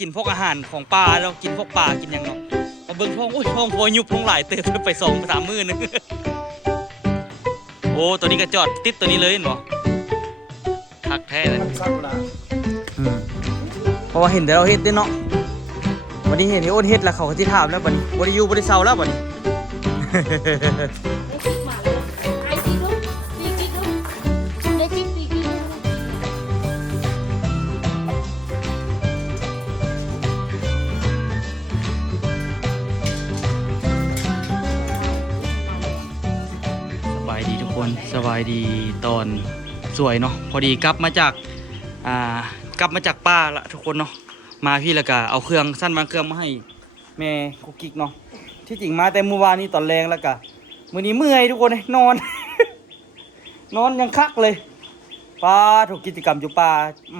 กินพวกอาหารของปลาเรากินพวกปลากินอย่างเนาะมาเบิ่งท้องโอ้ยท้องพอยุบลงหลายเติบไป2-3 มื้อนึงโอ้ตัวนี้ก็จอดติดตัวนี้เลยเนาะคักแท้เลยเพราะว่าเห็นแต่เราเฮ็ดด้วยเนาะวันนี้เห็นไอ้อ้นเฮ็ดแล้วเขาก็ที่ถามแล้วบัดนี้บ่ได้อยู่บ่ได้เซาแล้วบัดนี้ สบายดีทุกคนสบายดีตอนสวยเนาะพอดีกลับมาจากป่าละทุกคนเนาะมาพี่แล้วก็เอาเครื่องสั้นบางเครื่องมาให้แม่กุ๊กกิ๊กเนาะที่จริงมาแต่เมื่อวานนี้ตอนแรงแล้วก็มื้อนี้เมื่อยทุกคนเลยนอน นอนยังคักเลยป้าถูกกิจกรรมอยู่ป่า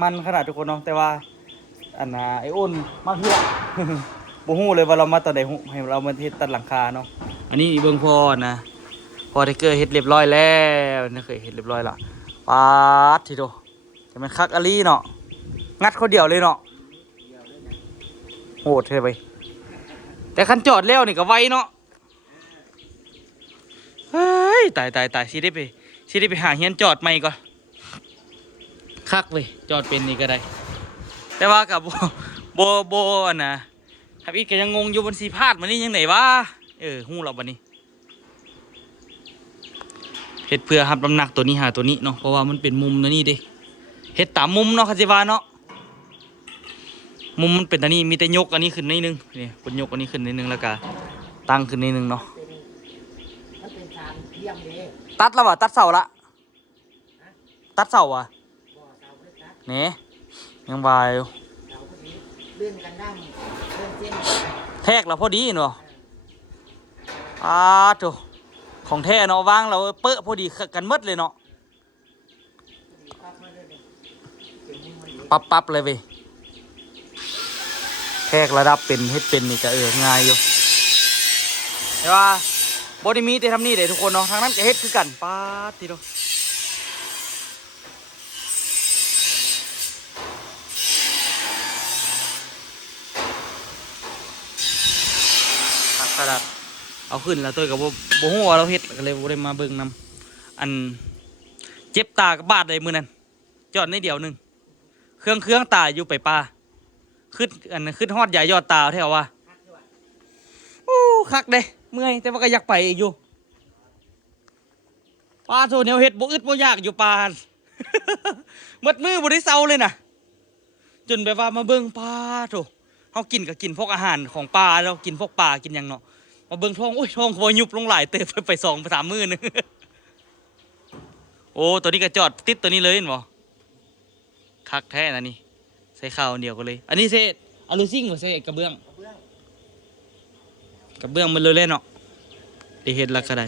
มันขนาดทุกคนเนาะแต่ว่าไอ้อ้นมาเพื่อ บ่ฮู้เลยว่าเรามาตอนใดให้เรามาเฮ็ดตัดหลังคาเนาะอันนี้เบิ่งพ่อนะพอไทเกอร์เฮ็ดเรียบร้อยแล้วนี่เคยเฮ็ดเรียบร้อยละปาดทีโดจะมันคักอะลีเนาะงัดคนเดียวเลยเนาะโหดเท่ไปแต่คันจอดแล้วนี่ก็ไวเนาะเฮ้ยตายสิได้ไปหาเฮียนจอดใหม่ก่อนคักเว้ยจอดเป็นนี่ก็ได้แต่ว่ากับโบนะครับอีกก็ยังงงอยู่บนสีพาดมันนี่ยังไหนวะฮู้เราบัดนี้เฮ็ดเพื่อหับน้ำหนักตัวนี้หาตัวนี้เนาะเพราะว่ามันเป็นมุมนะนี่เด้เฮ็ดตามมุมเนาะคาจิวาเนาะมุมมันเป็นอันนี้มีแต่ยกอันนี้ขึ้นนิดนึงนี่เป็นยกอันนี้ขึ้นนิดนึงแล้วก็ตั้งขึ้นนิดนึงเนาะตัดแล้ววะตัดเสาละตัดเสาอ่ะเนี่ยยังวายอยู่แทกแล้วพอดีเนาะโถของแท้เนาะวางเราเป๊ะพอดีกันมดเลยเนาะปั๊บเลยเว้ยแทกระดับเป็นเฮ็ดเป็นนี่ก็ง่ายอยู่แต่ว่าบอดี้มีแต่ทำนี่เด้ทุกคนเนาะทางนั้นก็เฮ็ดคือกันป๊าดทีเดียวกระดาษเอาขึ้นแล้วตัวกับโบหัวเราเฮ็ดก็เลยบ่ได้มาเบิ่งนำอันเจ็บตากับบาดเลยมือนั้นจอดในเดียวนึงเครื่องตาอยู่ไปป่าขึ้นฮอดใหญ่ยอดตาแถวว่าโอ้คักเด้เมื่อยแต่ว่าก็อยากไปอีกอยู่ป่าโซเนียวเฮ็ดบ่อึดบ่ยากอยู่ป่า หมดมือบ่ได้เซาเลยนะจนแบบว่ามาเบิ่งป่าโถเฮากินก็กินพวกอาหารของป่าเรากินพวกปลากินอย่างเนาะมาเบิ่งท้องโอ้ยท้องพอยุบลงหลายเติบไป2-3 มื้อนึง โอ้ตัวนี้ก็จอดติดตัวนี้เลยเห็นบ่คักแท้นะนี่ใส่ข้าวเดียวกันเลยอันนี้เซ่อลูซิ่งหรือเซ่กระเบื้องมันเลยเนาะได้เฮ็ดแล้วก็ได้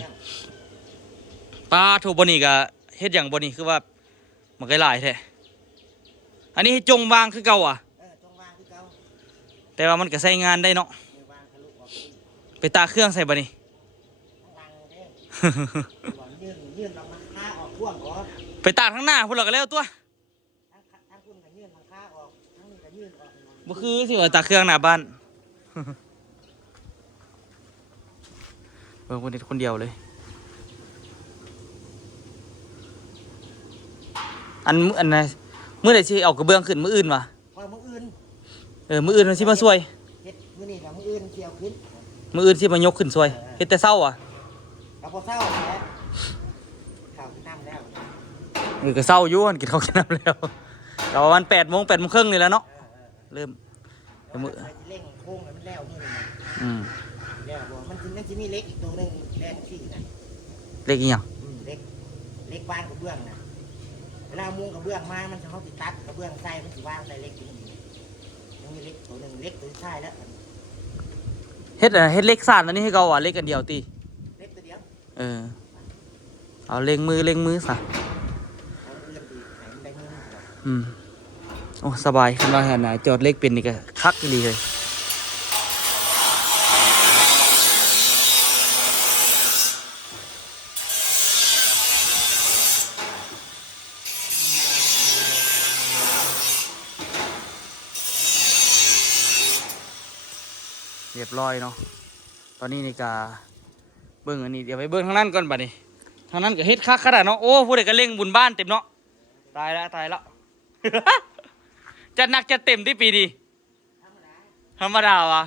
ปลาโทบนี่ก็เฮ็ดอย่างบ่นี่คือว่ามันก็หลายแท้อันนี้จงวางคือเก่าอ่ะแต่ว่ามันก็ใช้งานได้เนาะไปตาเครื่องใส่บ่นี่ ไปตากข้างหน้าพุ่นเราก็แล้วตัวบ่คือสิว่าตากเครื่องหน้าบ้าน คนนี้คนเดียวเลยอันไหนมื้อใดสิเอากระเบื้องขึ้นมื้ออื่นวะมื้ออื่นมันสิมาช่วยเฮ็ดมื้อนี้ล่ะมื้ออื่นสิเอาขึ้นมื้ออื่นสิมายกขึ้นช่วยเฮ็ดแต่เช้าอ่ะก็บ่เช้าแหละข้าวกินน้ำแล้วก็เช้าอยู่กินข้าวกินน้ำแล้วก็ประมาณ8:00 8:30นี่แหละเนาะเริ่มมื้อเร่งโค้งให้มันแล้วมื้อนี้แล้วบ่มันสิมีเล็กอีกตัวนึงแล่นขี้นะเล็กอีหยังเล็กบ้านกระเบื้องน่ะเวลามุงกระเบื้องมามันจะเฮาสิตัดกระเบื้องใส่มันสิวางใส่เล็กอยู่นี่ยังมีเล็กตัวนึงเล็กตัวสุดท้ายแล้วเฮ็ดเล็กซ่านอันนี้ให้เก่าอ่ะเล็กกันเดียวติเล็กตัวเดียวเอาเล็งมือซะโอ้สบายคันว่าหั่นน่ะจอดเล็กเป็นนี่ก็คักดีเลย เรียบร้อยเนาะตอนนี้นี่กาเบิ่งอันนี้เดี๋ยวไปเบิ่งทางนั้นก่อนบัดนี้ทางนั้นก็เฮ็ดคักขนาดเนาะโอ้ผู้ใดก็เล่งบุญบ้านเต็มเนาะตายแล้ว จะหนักจะเต็มที่ปีดีธรรมดาวะ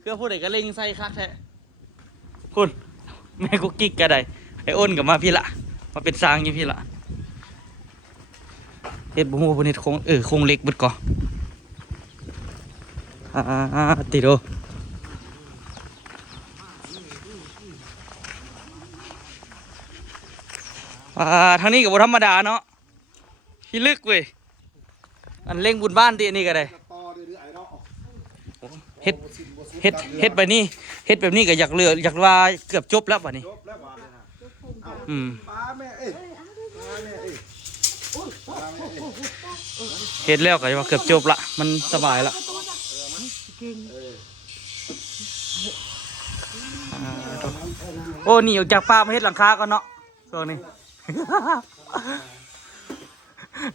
เพื่อผู้ใดก็เล่งใส่คักแท้คุณแม่กุ๊กกิ๊กก็ได้ไอ้อ้นกับมาพี่ละมาเป็นสร้างอยู่พี่ละเฮ็ดบุ้งบุญเฮ็ดโคงเล็กเบิดก่อนติโดทางนี้กับธรรมดาเนาะพี่ลึกเว้ยอันเล่งบุญบ้านตีนี่ก็ได้เฮ็ดแบบนี้เฮ็ดแบบนี้ก็อยากเลืออยากว่าเกือบจบแล้วป่ะนี่เฮ็ดแล้วก็ว่าเกือบจบละมันสบายละโอ้นี่ออกจากป่ามาเฮ็ดหลังคาก่อนเนาะตัวนี้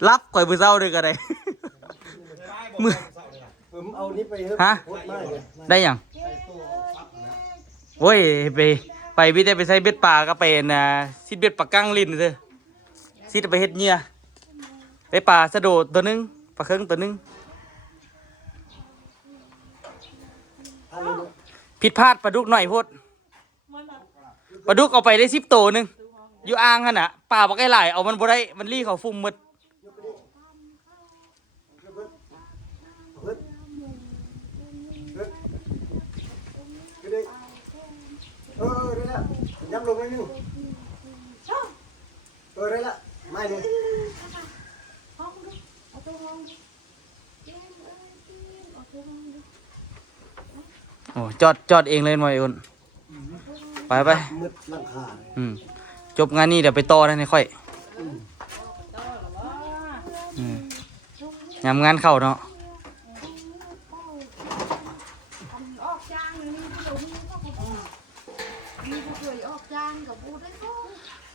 รับก่อยมือเศร้าด้วยกันเลยมือเอานี้ไปฮะได้ยังโอ้ยไปพี่ได้ไปใช้เบ็ดปลาก็เป็นซิดเบ็ดปลากั้งลิ้นเลยซิดไปเฮ็ดเนื้อได้ปลาสะโดดตัวนึงปลาเครื่องตัวนึงผิดพลาดปลาดุกหน่อยพดปลาดุกเอาไปได้10 ตัวนึงอยู่อ่างขนาดปลาปลาไก่ไหลเอามันบ่ได้มันรีเขาฟุ้มหมดได้ละย้ำลงไปนึงได้ละไม่เลย โอ้จอดเองเลยหน่อยอุ่นไปมืดหลังคาจบงานนี้เดี๋ยวไปต่อได้ในค่อยยำงานเข้าเนาะ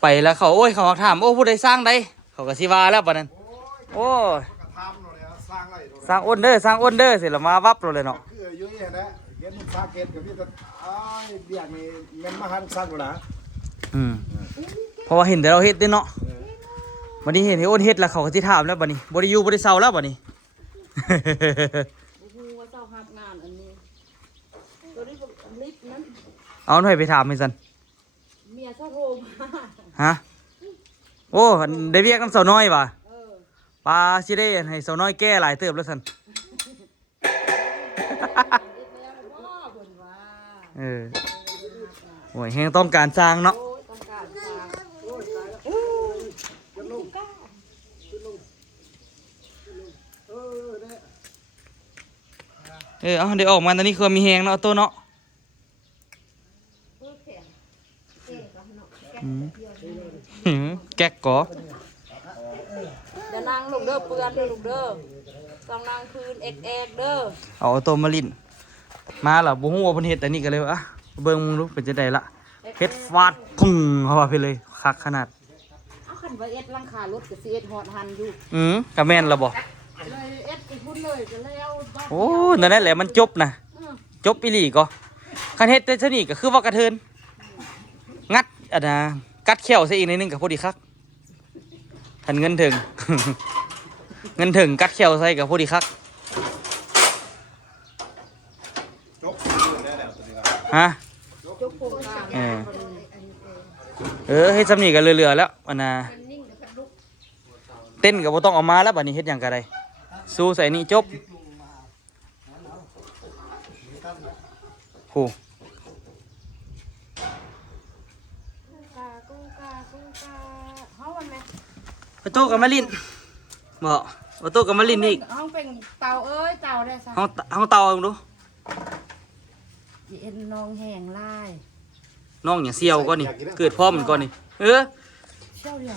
ไปแล้วเขาโอ้ยเขาถามโอ้ผู้ใดสร้างได้เขาก็สิว่าแล้วปะนั้นโอ้สร้างอ้นเด้อสร้างอ้นเด้อเสร็จแล้วมาวับเลยเนาะคืออยู่นี่นะเห็นสาเกตกับพี่ก็เบียดนี่เงินมาหันสร้างกูนะเพราะว่าเห็นแต่เราเฮ็ดด้วยเนาะวันนี้เห็นอ้นเฮ็ดแล้วเขาก็สิถามแล้วบัดนี้บ่ได้อยู่บ่ได้เซาแล้วบัดนี้เอาหน่อยไปถามให้ซั่นเมียเจ้าโทรมาฮะโอ้ได้เรียกกันเสาน้อยป่ะปลาสิได้ให้เสาน้อยแก้หลายเติบแล้วสันโอ้ยแฮงต้องการสร้างเนาะเอาเดี๋ยวออกมาตอนนี้คือมีแฮงเนาะตัวเนาะแก๊กก่อเดี๋ยวนางลูกเด้อเปื้อนลูกเด้อต้องนางคืนเอกเด้อเอาตัวมาลิ้นมาเหรอบุ้งวัวพันเห็ดแต่นี่กันเลยอะเบิ้งมึงรู้เป็นจะได้ละเฮ็ดฟาดพุ่งเข้าไปเลยคักขนาดเอาขันไว้เอ็ดลังคารถกับซีเอ็ดฮอดหันอยู่กระแมนละบ่เลยเอ็ดอีกพุ่นเลยจะแล้วโอ้นั่นแหละมันจบนะจบอีหลีก็คันเฮ็ดแต่ชนิดก็คือว่ากระเทินงัดอ่ะนะกัดเขี้ยวซะอีกนิดนึงกับพอดีคักทันเงินถึง เงินถึงกัดเขี้ยวใส่กับพอดีคักฮะเฮ็ดสำนีกันเรือๆแล้วอันน่ะเต้นกับบ่ต้องออกมาแล้วบัดนี้เฮ็ดหยังก็ได้สู้ใส่นี่จบโหประตูกับมะลินบอกประตูกับมะลินอีกห้องเป็นเตาเอ้ยเตาได้ซะห้องเตาลองดูเอ็นน้องแห้งไล่น้องอย่างเซียวก็นี่เกิดพ่อมันก็นี่เชี่ยวเดียว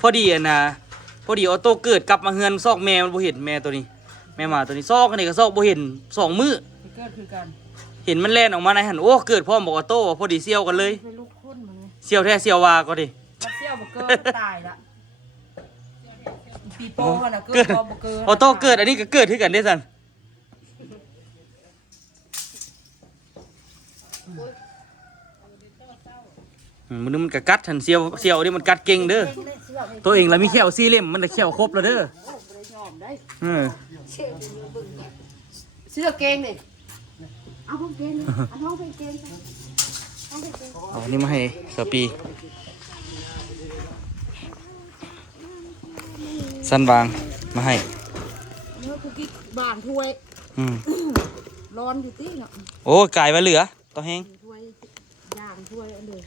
พอดีนะพอดีออโต้เกิดกลับมาเฮือนซอกแม่มันบ่เห็นแม่ตัวนี้แม่หมาตัวนี้ซอกนี่ก็ซอกบ่เห็น2 มื้อเกิดคือกันเห็นมันแล่นออกมาในหันโอ้เกิดพ่อบอกออโต้พอดีเซียวกันเลยเซียวแท้เซียววาก็ดิเซียวบ่เกิดตายละปีโป้กันนะเกิดบ่เกิดออโต้เกิดอันนี้ก็เกิดที่กันได้สัน มันนึกมันกะกัดทันเสียวเสียวนี่มันกัดเก่งเด้อตัวเองแล้วมีแขว4 เล่มมันจะแขวครบแล้วเด้อเออ เสื้อเกงนี่เอาพวกเกงนี่เอาน้องไปเกงไปน้องไปเกง เอาอันนี้มาให้เสือปีสั้นวางมาให้ เนื้อคุกกี้บานถ้วย อืม ร้อนอยู่ตีเนาะ โอ้ไก่ไว้เหลือต่อแห้ง ถ้วยย่างถ้วยอันเดียว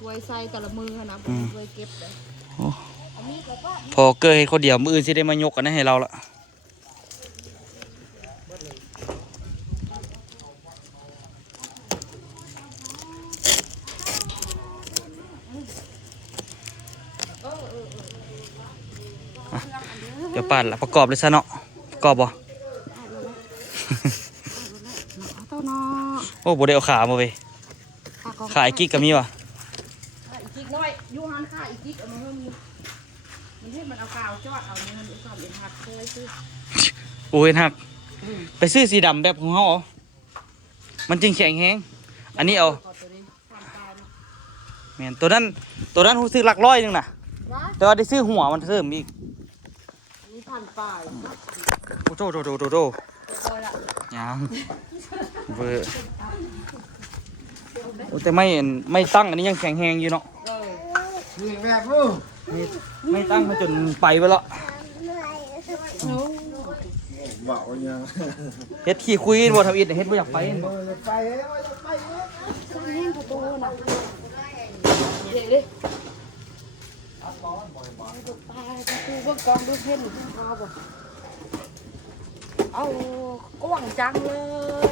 ถ้วยใส่แต่ละมือนะผมถ้วยเก็บเลย โอ้ อันนี้แล้วก็ พอเกยคนเดียวมืออื่นสิได้มายกกันให้เราละอ่ะเดี๋ยวปั่นละประกอบเลยซะเนาะประกอบบ่ เอาเต้าเนาะ โอ้บ่ได้เอาขามาเว้ย ของ ขายกิ๊กก็มีว่ะ อีกกิ๊กน้อยยูฮันค่ะอีกกิ๊กเอามาให้มันให้มันเอากาวจอดเอาเงินอุตส่าห์เป็นหักเคยซื้อ โอ้ยหักไปซื้อสีดำแบบของเฮาเอามันจึงแข็งแฮงอันนี้เอา ขอตัวนี้ความตายเนาะ แม่นตัวนั้นรู้สึกหลักร้อยหนึงน่ะ นะ แต่ว่าได้ซื้อหัวมันเพิ่มอีก อันนี้พันปลาย โอ้โตโตโตโตโต โอ้ยละ ยังเบอร์โอ้แต่ไม่ตั้งอันนี้ยังแข็งแฮงอยู่เนาะ เออ นี่แบบนู้น ไม่ตั้งมาจนไปแล้ว เบาอย่าง เฮ็ดขี้คุยบ่ทำอิดเฮ็ดบ่อยากไปเห็นบ่ จะไปจะไป ช่างแห้งประตูน่ะเดี๋ยวดิตายประตูเบิ่งกองดูเพ่นดูข้าวบ่เอากว้างจังเลย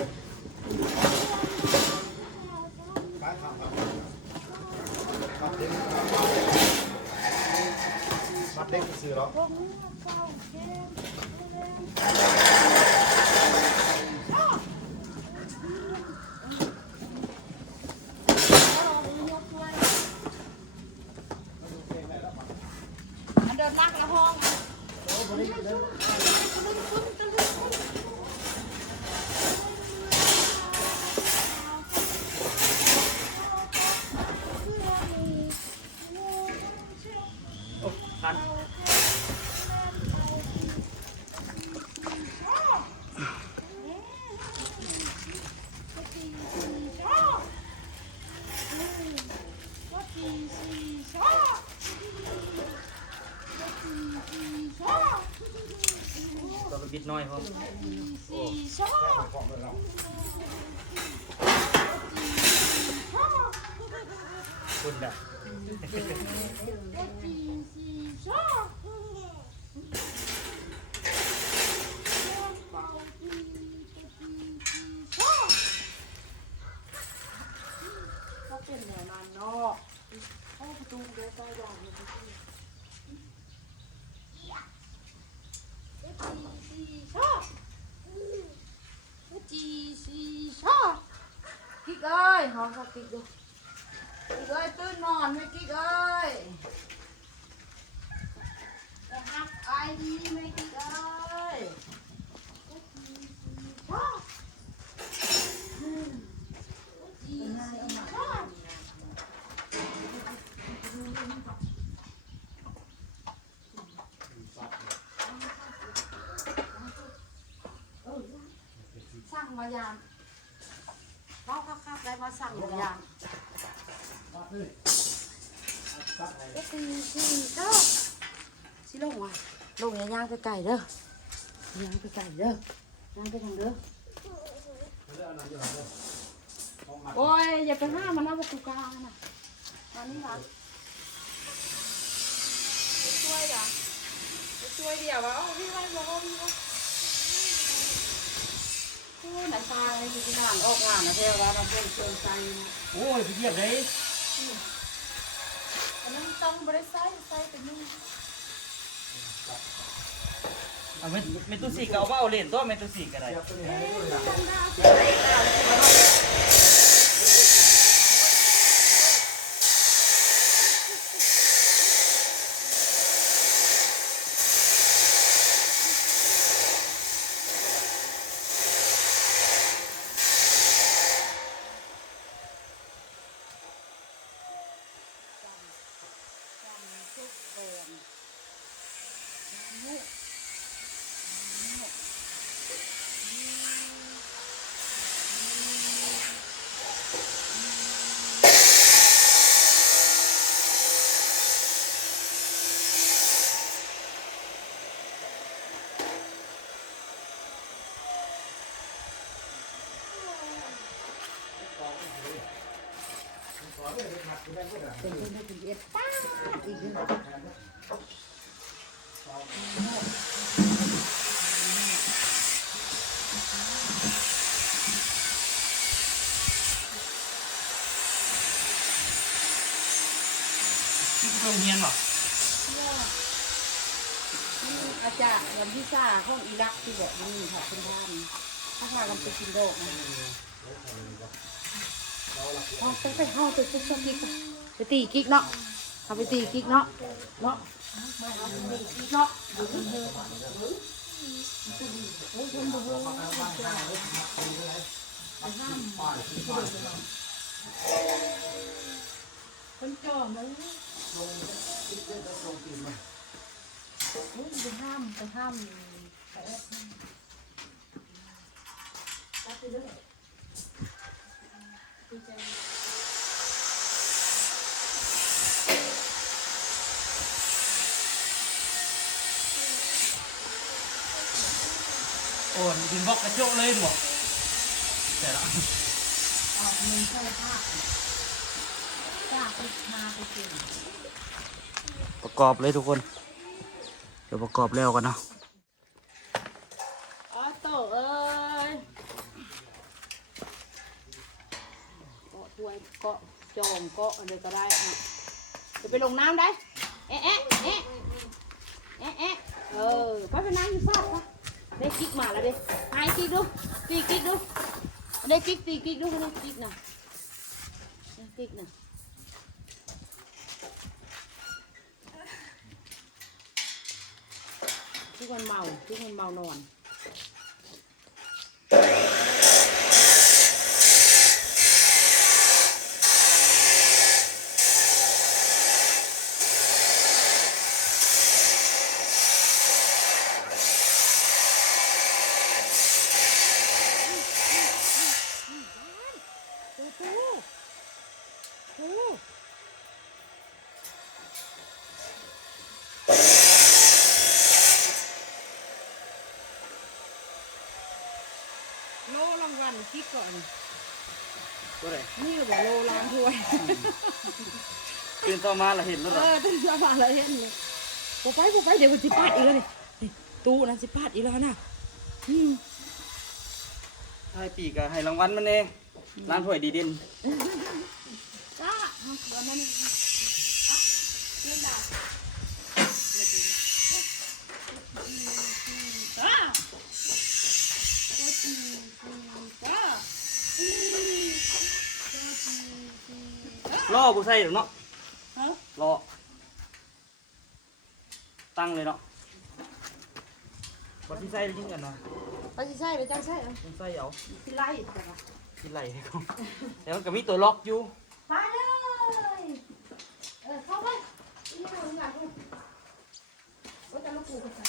มัดเด็กซื้อหรอ อันเดินนักละห้องก็บิดน้อยพอคุณน่ะกิ๊กเอ้ยหอมกับกิ๊กดูกิ๊กเอ้ยตื่นนอนไหมกิ๊กเอ้ยแต่ฮักไอ้ดีไหมกิ๊กเอ้ยสั่งมายามเราครับได้มาสั่งมายามสิลงว่ะลงย่างไปไก่เด้อย่างไปไก่เด้อย่างไปทางเด้อโอ้ยอย่าไปห้ามมันนะวัตถุกาน่ะมานี่ค่ะช่วยเหรอช่วยเดี๋ยวว่าเอาพี่ไว้บอกเอาพี่ไว้หน้าตาไอ้ที่งานออกงานนะเทว่าเราเป็นเชิงใจนะ โอ้ยไปเทียบเลย อันนั้นต้องบริใส่เป็นนี่ เอาเมตุสีก็เอาว่าเอาเล่นตัวเมตุสีก็ได้ เ เป็นคนได้กินเอ็ดป้าอีกเลย ที่โรงเรียนหรอ อาจารย์วันที่ซ่าห้องอิรักที่บอกนี่ค่ะเป็นบ้านถ้าพากันไปกินโดกนะห้องไปห้องไปปุ๊บชอบกิ๊กไปตีกิ๊กเนาะเอาไปตีกิ๊กเนาะเนาะเอาไปตีกิ๊กเนาะอยู่ที่เธอคนจอมันไปห้ามไปแอดไปเรื่อย โอ้ยดินบล็อกกระโจกเลยหมดแต่ละ ออกเงินใช่ผ้าจ้าไปมาไปเก็บ ประกอบเลยทุกคนเดี๋ยวประกอบแล้วกันเนาะ อ๋อโตเอ้ยเกาะถ้วยเกาะจอมเกาะอะไรก็ได้อ่ะจะไปลงน้ำได้เอ๊ะเอ๊ะเอ๊ะเอ๊ะเอ๊ะไปน้ำอยู่ฟาดปะได้กิ๊กมาแล้วเด้หายกิ๊กดูตีกิ๊กดูได้กิ๊กตีกิ๊กดูได้กิ๊กนะได้กิ๊กนะทุกคนเมานอนโลรางวัลกิ๊กก่อน ตัวไหน นี่ก็บอกโลล้างถ้วย ตื่นต่อมาเราเห็นแล้วหรอ ตื่นมาอะไรเห็นเลยพอไปเดี๋ยวมันสิพาดอีกแล้วนี่ตู้นั้นสิพาดอีกแล้วนะ ให้ปีกให้รางวัลมันเองร้านถ้วยดีเด่น จ้าตอนนั้นเล่นดาบจ้าล่อบุใส่หรอเนาะ ฮะ ล่อตั้งเลยเนาะบัดที่ใส่ยิ่งกันนะ ไปสิใช่ไปจังใช่เหรอ ใส่เอา สิไล่แต่ละ ที่ไหลให้เขาแล้วมันก็มีตัวล็อกอยู่ ไปเลยเข้าไปนี่เราอยากดูว่าจะลูกปูกันใส่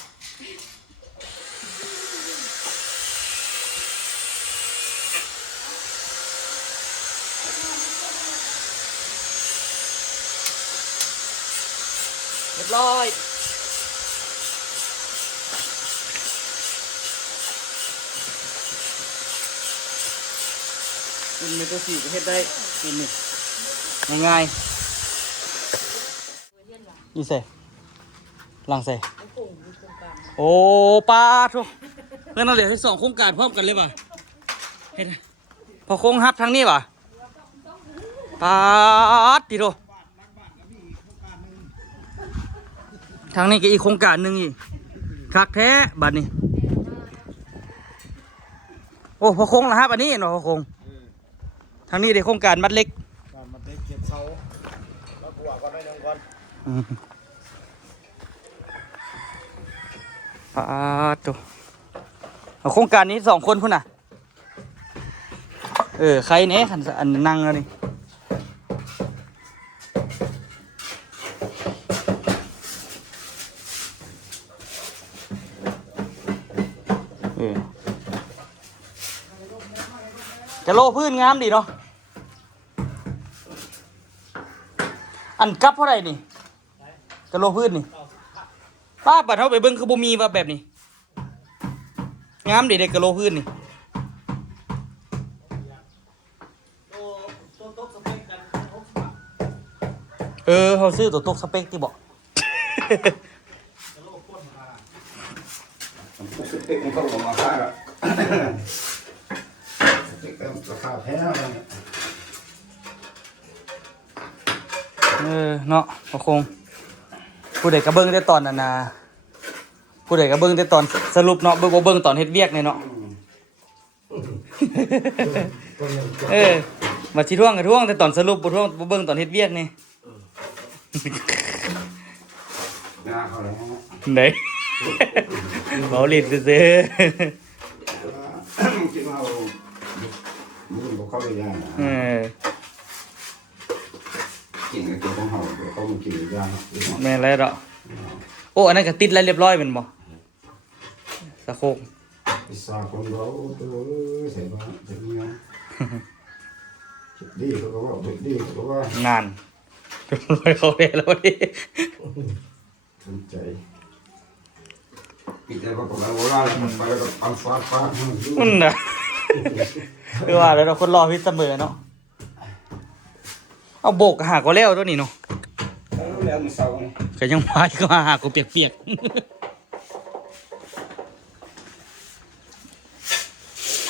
เรียบร้อยเป็นเมทัลสีก็เฮ็ดได้เป็นนี่ง่ายๆนี่ใส่หลังใส่ ไอ้โป่งมีโครงการ โอ้ปลาทุกเงินเราเหลือให้2โครงการพร้อมกันเลยป่ะเฮ็ดพอโค้งฮับทางนี้ป่ะปลาติโดทางนี้ก็อีกโครงการหนึ่งอีกคักแท้บัดนี้โอ้พอโค้งละฮับอันนี้เนาะพอโค้งทางนี้ได้โครงการมัดเล็ก การมาเด็กเก็บเสาแล้วกลัวก่อนได้หนึ่งก่อน ปลาตัวเอาโครงการนี้2คนพุ่นน่ะใครเนี่ยขันอันนั่งแล้วนี่ กะโลพื้นงามดีเนาะอันกับเท่าไหร่นี่กะโลพื้นนี่ป้าบัดเฮาไปเบิ่งคือบ่มีว่าแบบนี้งามดีเด็กกะโลพื้นนี่เฮาซื้อตัวตกสเปคที่บอก มันก็ลงมาค่าละราคาแพงอะไรเนี่ย เนาะก็คงผู้ใดก็เบิ่งได้ตอนนั้นนะผู้ใดก็เบิ่งได้ตอนสรุปเนาะเบิ่งตอนเฮ็ดเวียกเนี่ยเนาะมาสิท่วงก็ท่วงแต่ตอนสรุปบ่ท่วงบ่เบิ่งตอนเฮ็ดเวียกนี่ งาเขาแล้ว ไหนเบาลิ้นซื่อ จริงเรามือเขาเลยยากนะ กินกับตัวของเขาเดี๋ยวเขามากินยาก แม่นแล้วดอกโอ้อันนั้นก็ติดแล้วเรียบร้อยแม่นบ่สะโคก พิซซ่าคนเราตัวใส่บ้านจะมีนะดีเขาก็ว่าดีเขาก็ว่าง านไปเขาได้แล้วดิ สนใจปิดใจก็ประมาณโบราณมันไปแล้วก็เอาฟ้าให้มันดู มันน่ะคือว่าแล้วเราคนรอพิษเสมอเนาะเอาโบกหาก็แล้วตัวนี้เนาะ แล้วมันเศร้าไง ก็ยังว่าก็หาก็เปียกๆ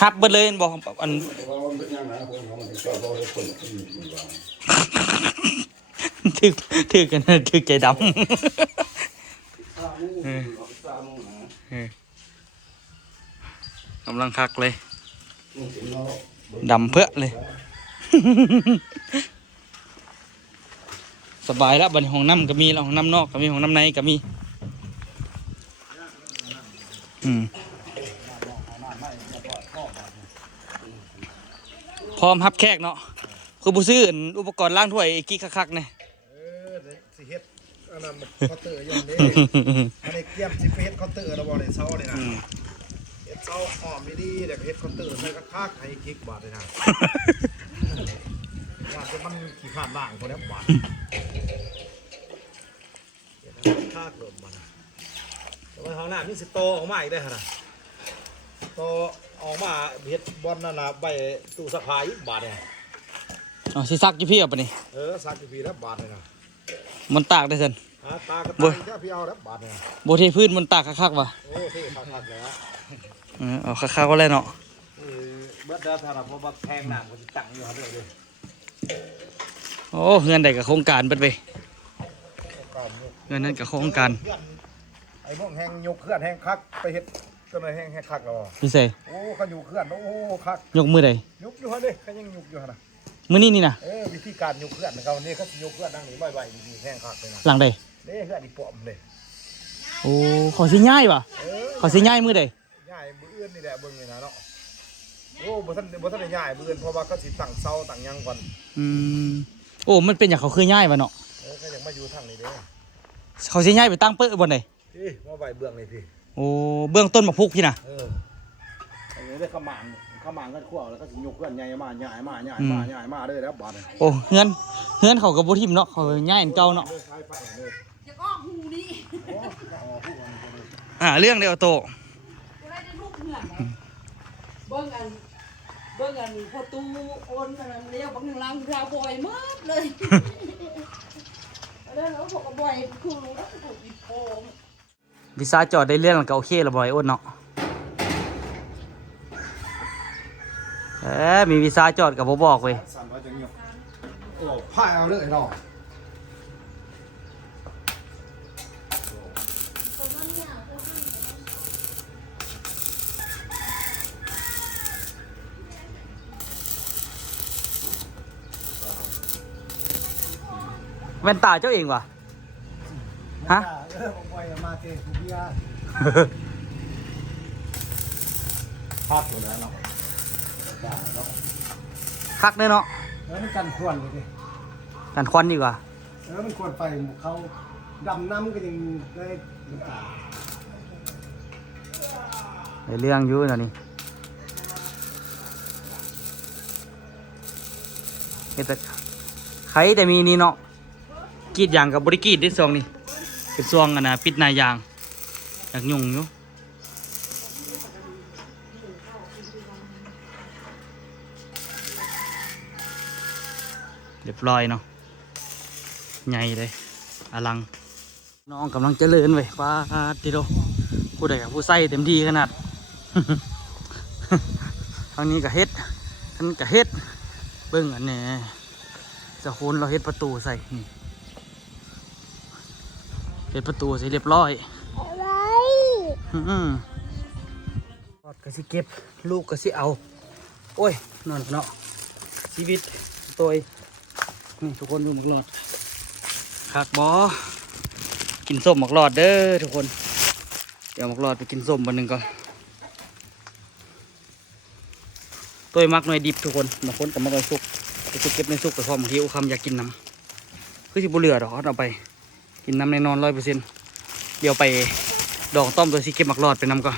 ฮับเบิดเลยบอกอัน เราเป็นยังไงคนเรามันชอบเราคนที่มันวาง ถือกันถือใจดำกำลังคักเลยดำเพื่อเลย สบายแล้วบัดนี้ห้องน้ำก็มีแล้วห้องน้ำนอกก็มีห้องน้ำในก็มีพร้อมรับแขกเนาะคือผู้ซื้ออุปกรณ์ล้างถ้วยกิ๊กคักๆเนี่ย สิเฮ็ดอันนั้นเคาน์เตอร์อย่างนี้อันนี้เกียมสิเฮ็ดเคาน์เตอร์เราบอกเลยเซาเลยนะเฮ็ดเซาหอมดีๆแต่เฮ็ดเคาน์เตอร์ใส่คักๆให้กิ๊กบาทเลยนะว่าจะมันขี้ขาดล่างคนนี้บาทคักโดนบาทแต่ว่าเขาหน้ามีสิโตออกมาอีกได้ขนาดโตออกมาเฮ็ดบอลนั่นน่ะใบตู้ซักผ้าอีกบาทเนี่ย อ๋อสิซักกี่พี่อ่ะปะนี่ ซักกี่ปีแล้วบาทเลยนะ มันตากได้สิน ตากระต่ายแค่พี่เอาแล้วบาทเนี่ย โบเทพื้นมันตากคักๆว่ะ โอ้ที่คักๆแล้ว เอาคักๆก็แล้วเนาะ เบิดแล้วถ้าเราพอมาแทงหนังมันจะตั้งอยู่ฮะเดี๋ยวดิ โอ้เงินใดกับโครงการเปิดไปเงินนั้นกับโครงการ ไอ้พวกแห้งยกเคลื่อนแห้งคักไปเฮ็ดก็เลยแห้งคักแล้ว พี่เส โอ้เขาอยู่เคลื่อนโอ้คัก ยกมือใด ยุกอยู่ฮะเด้เขายังยุกอยู่ฮะนะ มือนี่นะ วิธีการยุกเคลื่อนเขาเนี่ยเขายุกเคลื่อนนั่งหนีบ่อยๆมีแห้งคักเลยนะ หลังใด เด้เคลื่อนอีปอมเลย โอ้ขอสิง่ายว่ะขอสิง่ายมือใด ง่ายมืออื่นนี่แหละเบิ่งนี่นะเนาะโอ้บ่ทันได้ง่ายมืออื่นเพราะว่าเขาสิตั้งเสาตั้งยังก่อน โอ้มันเป็นอย่างเขาคือง่ายว่ะเนาะ เขายังมาอยู่ทางนี้เด้ เขาสิง่ายไปตั้งเปิ้ลบนไหน พี่มาใบเบื้องนี่พี่ โอ้เบื้องต้นมาพุกพี่นะ อันนี้ได้ขมานกันขั้วแล้วก็สิยกเคลื่อนใหญ่มาใหญ่มาเลยแล้วบาด โอ้เฮือนเขากับโบทิมเนาะเขาง่ายอันเก่าเนาะ จะก็หูนี่ เรื่องเดียวโต กูได้ลูกเหมือนเบิ่งกันพอตู้โอนกันเลี้ยวบางหนึ่งลังราวบ่อยมากเลยแล้วพวกบ่อยคือรู้แล้วถูกอีโปม วิซาจอดได้เรื่องแล้วก็โอเคละบอยอ้นเนาะมีวีซ่าจอดกับผมบอกเว้ย สั่นว่าจะเงียบโอ้พายเอาเลยเนาะ แว่นตาเจ้าเองวะฮะ ผมไปมาเตะทุกอย่างภาพตัวนั้นเนาะ คักแน่เนาะ แล้วมันกันควนเลยดิ กันควันดีกว่า มันควรไปเขาดำน้ำก็ยังได้น้ำตา ในเรื่องอยู่นะนี่ เฮ็ดแต่ไข่แต่มีนี่เนาะกรีดยางกับบริกรีดได้ซองนี่เป็นซองอันนะปิดหนายางอยากยุ่งอยู่เรียบร้อยเนาะใหญ่เลยอลังน้องกำลังเจริญเว้ยป้าติโดผู้ใดกับผู้ใส่เต็มที่ขนาด ทางนี้ก็เฮ็ดทางนี้ก็เฮ็ดเบิ่งอันนี้สะโคนเราเฮ็ดประตูใส่นี่เฮ็ดประตูใส่เรียบร้อยอะไรรอดก็สิเก็บลูกก็สิเอาโอ้ยนอนเนาะชีวิตตัวนี่ทุกคนดูหมกหลอดคักบอกินส้มหมกหลอดเด้อทุกคนเดี๋ยวหมกหลอดไปกินส้มวันหนึ่งก่อนตัวมักหน่อยดิบทุกคนบางคนกับมักหน่อยสุกจะเก็บในสุกไปพร้อมหิวคำอยากกินน้ำคือสิบุเรือดอกเอาไปกินน้ำในนอน100%เดี๋ยวไปดองต้มตัวสิเก็บหมักหลอดไปน้ำก่อน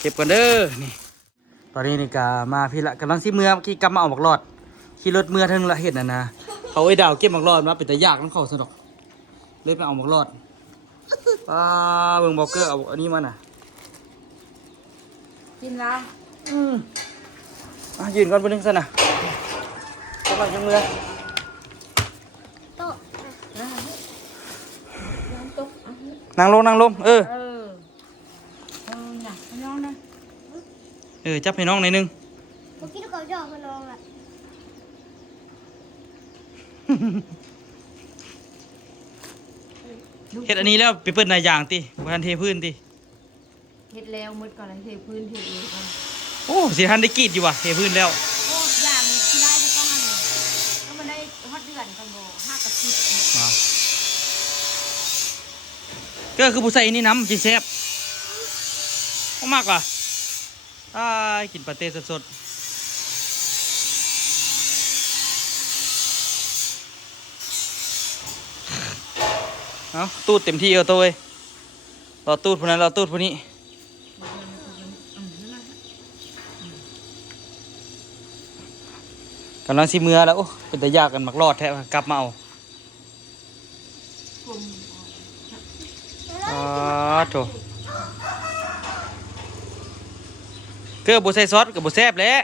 เก็บกันเด้อนี่ตอนนี้นี่กามาพี่ละกำลังสิเมื่อกี้กลับมาเอาหมักหลอดขี่รถเมื่อทั้งละเห็ดนะเขาไอ้ดาวเก็บหมักหลอดมาเป็นแต่ยากน้ำเขาสนุกเลยไปเอาหมักหลอดเบิ่งบอกเกอร์เอาอันนี้มาน่ะกินแล้ว ยืนก่อนไปนึงซะนะกำลังจะเมื่อนั่งลงนั่งลงจับให้น้องหน่อยนึงเมื่อกี้เขาจอดมาน้องอ่ะเฮ็ดอันนี้แล้วไปเปิดนายยางติบ่ทันเทพื้นติเฮ็ดแล้วมืดก่อนเลยเทพื้นเทเองก่อนโอ้สิทันได้กรีดอยู่ว่ะเทพื้นแล้วโอ้อย่างที่ได้จะต้องอันนี้ก็มันได้ฮอดเดือนกันบ่5 กับ 10ก็คือผู้ใส่นี่น้ำจีแซ่บมากว่ะกินปลาเต้สดๆเอาตูดเต็มที่เอาตัวเว้ยรอตูดพวกนั้นรอตูดพวกนี้กำลังสิเมื่อแล้วโอ้เป็นตายากกันมักรอดแท้กลับมาเอาโถเกลือบุใส่ซอสกับบุแซ่บแล้ว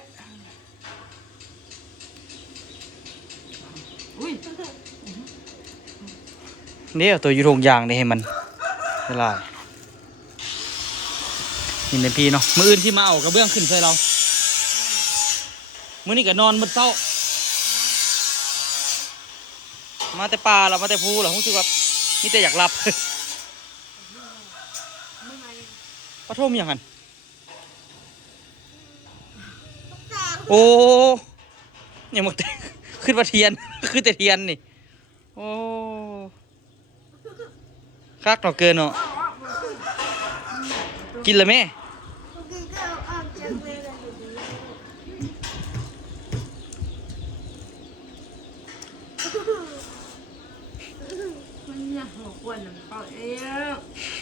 นี่เอาตัวยูทงยางนี่ให้มันละลายนี่เป็นพี่เนาะมื้ออื่นที่มาเอากระเบื้องขึ้นใส่เรามื้อนี้ก็นอนมื้อเช้ามาแต่ป่าเรามาแต่ภูเรารู้สึกว่านี่แต่อยากหลับปะโทมอย่างนั้นโอ้ยังหมดขึ้นมาเทียนขึ้นแต่เทียนนี่โอ้คักเนาะเกินเนาะกินเลยไหม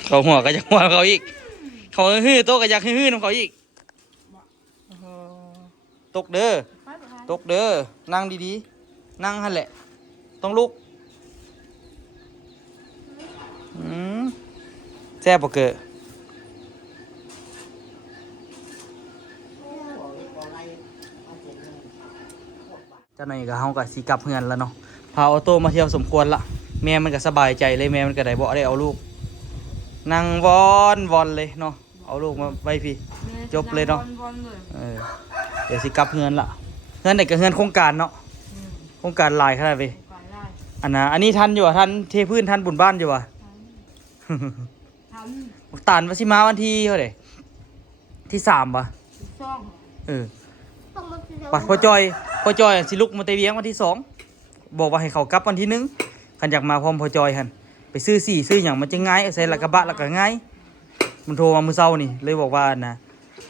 เขาหัวก็จะหัวเขาอีกเขาฮื้อโต๊ะก็อยากฮื้อน้ำเขาอีกตกเด้อตกเด้อนั่งดีๆนั่งหั่นแหละต้องลุกแซ่บบ่เกอเจ้าหน่อยก็เฮาก็สิกลับเฮือนแล้วเนาะพาออโต้มาเที่ยวสมควรละแม่มันก็สบายใจเลยแม่มันก็ได้บ่ได้เอาลูกนั่งวอนเลยเนาะเอาลูกมาไว้พี่จบเลยเนาะเดี๋ยวสิกลับเฮือนละเฮือนไหนก็เฮือนโครงการเนาะโครงการหลายขนาดไปอันนี้ทันอยู่อ่ะทันเทพื้นทันบุญบ้านอยู่อ่ะตานว่าสิมาวันที่เท่าไหร่ที่3ป่ะปัดพ่อจอยสิลุกมาเตเวียงวันที่2บอกว่าให้เขากลับวันที่1ขันอยากมาพร้อมพ่อจอยหันไปซื้ออย่างมันจะง่ายใส่ละกระบะละก็ง่ายมันโทรมามื้อเช้านี่เลยบอกว่านะ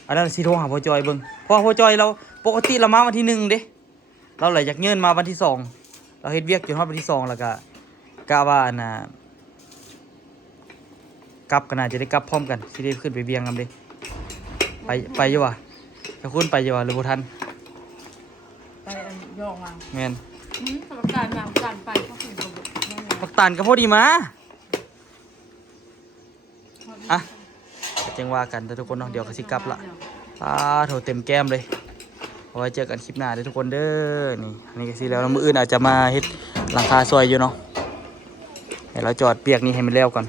อันนั้นสิโทรหาพ่อจอยเบิ่งเพราะพ่อจอยเราปกติเรามาวันที่1เด้เราเลยอยากเงินมาวันที่2เราเฮ็ดเวียกจนฮอดวันที่2แล้วก็กะว่าน่ะกลับกันน่าจะได้กลับพร้อมกันสิได้ขึ้นไปเวียงนำเด้ไปอยู่ว่ะ แต่คุณไปอยู่ว่าหรือบ่ทัน ไปยองอ่ะ แม่น กรรมการมาการไปเขาถึงกับ ปักตานก็พอดีมาอ่ะจังว่ากันแต่ทุกคนเนาะเดี๋ยวก็สิกลับละโถเต็มแก้มเลยเอาไว้เจอกันคลิปหน้าเด้อทุกคนเด้อนี่อันนี้ก็สิแล้วมื้ออื่นอาจจะมาเฮ็ดหลังคาซอยอยู่เนาะให้เราจอดเปียกนี่ให้มันแล้วก่อน